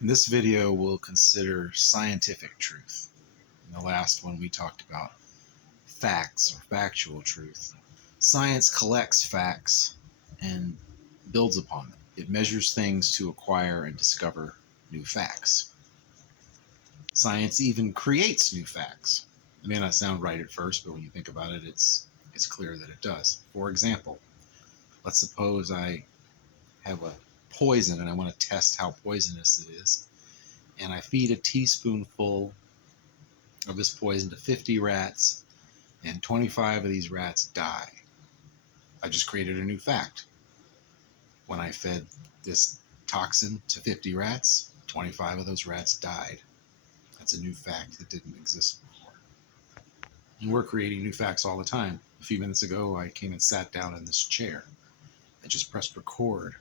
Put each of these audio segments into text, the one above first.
In this video, we'll consider scientific truth. In the last one, we talked about facts or factual truth. Science collects facts and builds upon them. It measures things to acquire and discover new facts. Science even creates new facts. It may not sound right at first, but when you think about it, it's clear that it does. For example, let's suppose I have a poison and I want to test how poisonous it is. And I feed a teaspoonful of this poison to 50 rats, and 25 of these rats die. I just created a new fact. When I fed this toxin to 50 rats, 25 of those rats died. That's a new fact that didn't exist before. And we're creating new facts all the time. A few minutes ago, I came and sat down in this chair. I just pressed record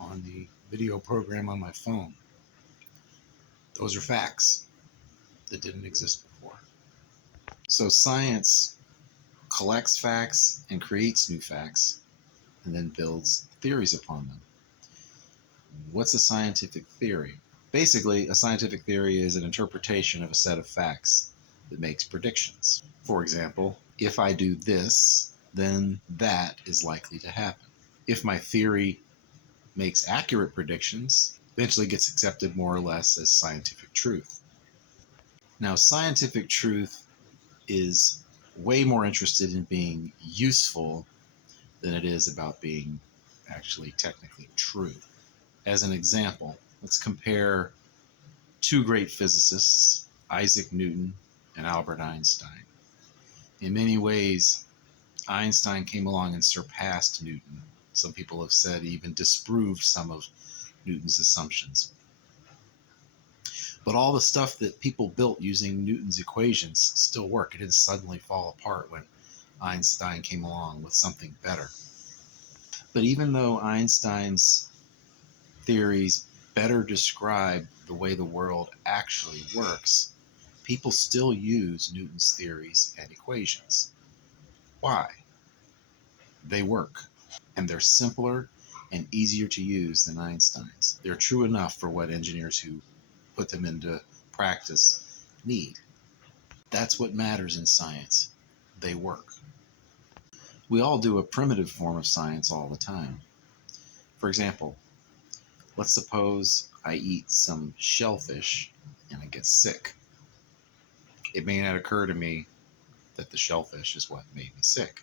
on the video program on my phone. Those are facts that didn't exist before. So science collects facts and creates new facts and then builds theories upon them. What's a scientific theory? Basically, a scientific theory is an interpretation of a set of facts that makes predictions. For example, if I do this, then that is likely to happen. If my theory makes accurate predictions, eventually gets accepted more or less as scientific truth. Now, scientific truth is way more interested in being useful than it is about being actually technically true. As an example, let's compare two great physicists, Isaac Newton and Albert Einstein. In many ways, Einstein came along and surpassed Newton. Some people have said he even disproved some of Newton's assumptions. But all the stuff that people built using Newton's equations still work. It didn't suddenly fall apart when Einstein came along with something better. But even though Einstein's theories better describe the way the world actually works, people still use Newton's theories and equations. Why? They work, and they're simpler and easier to use than Einstein's. They're true enough for what engineers who put them into practice need. That's what matters in science. They work. We all do a primitive form of science all the time. For example, let's suppose I eat some shellfish and I get sick. It may not occur to me that the shellfish is what made me sick.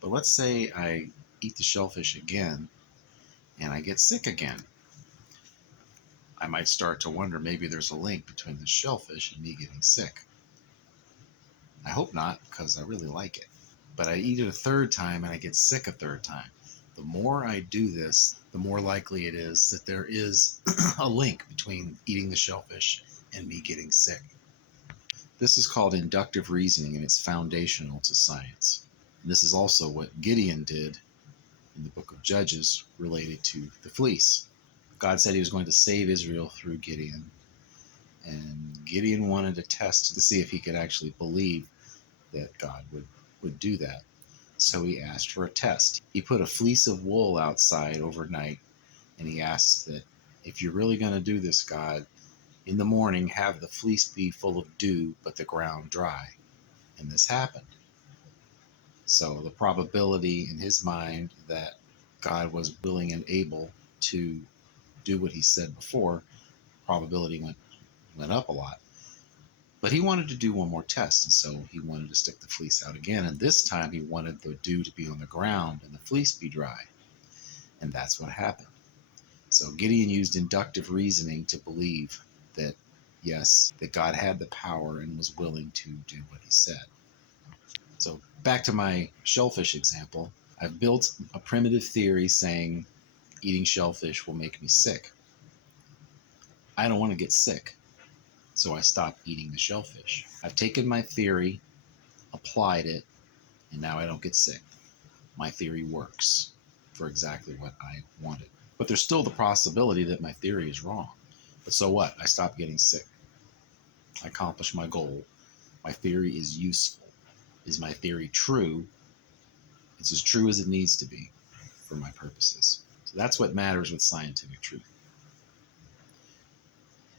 But let's say I eat the shellfish again and I get sick again. I might start to wonder maybe there's a link between the shellfish and me getting sick. I hope not, because I really like it. But I eat it a third time and I get sick a third time. The more I do this, the more likely it is that there is a link between eating the shellfish and me getting sick. This is called inductive reasoning, and it's foundational to science. And this is also what Gideon did in the book of Judges related to the fleece. God said he was going to save Israel through Gideon. And Gideon wanted to test to see if he could actually believe that God would do that. So he asked for a test. He put a fleece of wool outside overnight, and he asked that if you're really going to do this, God, in the morning have the fleece be full of dew, but the ground dry. And this happened. So the probability in his mind that God was willing and able to do what he said before, probability went up a lot. But he wanted to do one more test, and so he wanted to stick the fleece out again. And this time he wanted the dew to be on the ground and the fleece be dry. And that's what happened. So Gideon used inductive reasoning to believe that, yes, that God had the power and was willing to do what he said. So back to my shellfish example, I've built a primitive theory saying eating shellfish will make me sick. I don't want to get sick, so I stopped eating the shellfish. I've taken my theory, applied it, and now I don't get sick. My theory works for exactly what I wanted. But there's still the possibility that my theory is wrong. But so what? I stopped getting sick. I accomplished my goal. My theory is useful. Is my theory true? It's as true as it needs to be for my purposes. So that's what matters with scientific truth.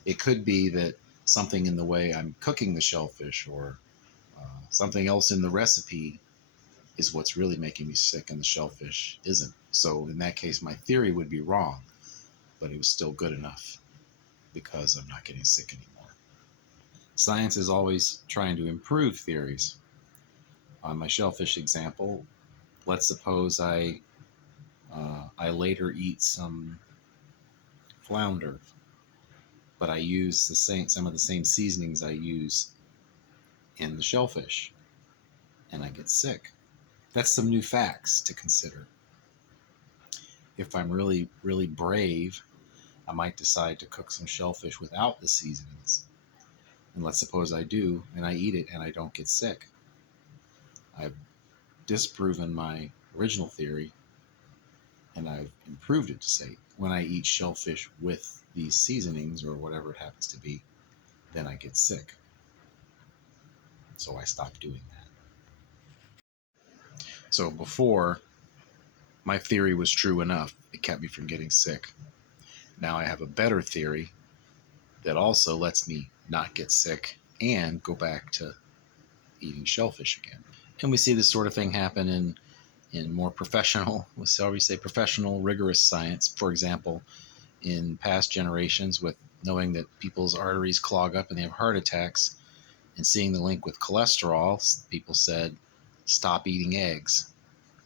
It could be that something in the way I'm cooking the shellfish or something else in the recipe is what's really making me sick and the shellfish isn't. So in that case, my theory would be wrong, but it was still good enough because I'm not getting sick anymore. Science is always trying to improve theories. On my shellfish example, let's suppose I later eat some flounder, but I use some of the same seasonings I use in the shellfish, and I get sick. That's some new facts to consider. If I'm really, really brave, I might decide to cook some shellfish without the seasonings. And let's suppose I do, and I eat it and I don't get sick. I've disproven my original theory, and I've improved it to say when I eat shellfish with these seasonings or whatever it happens to be, then I get sick. So I stopped doing that. So before, my theory was true enough. It kept me from getting sick. Now I have a better theory that also lets me not get sick and go back to eating shellfish again. And we see this sort of thing happen in more professional, we say professional, rigorous science. For example, in past generations, with knowing that people's arteries clog up and they have heart attacks, and seeing the link with cholesterol, people said, stop eating eggs.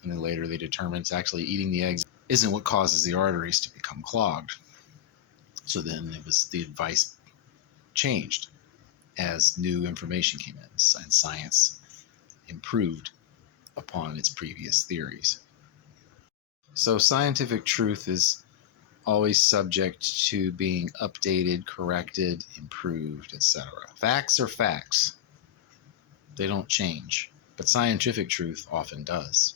And then later they determined it's actually eating the eggs isn't what causes the arteries to become clogged. So then the advice changed as new information came in and science improved upon its previous theories. So scientific truth is always subject to being updated, corrected, improved, etc. Facts are facts. They don't change, but scientific truth often does.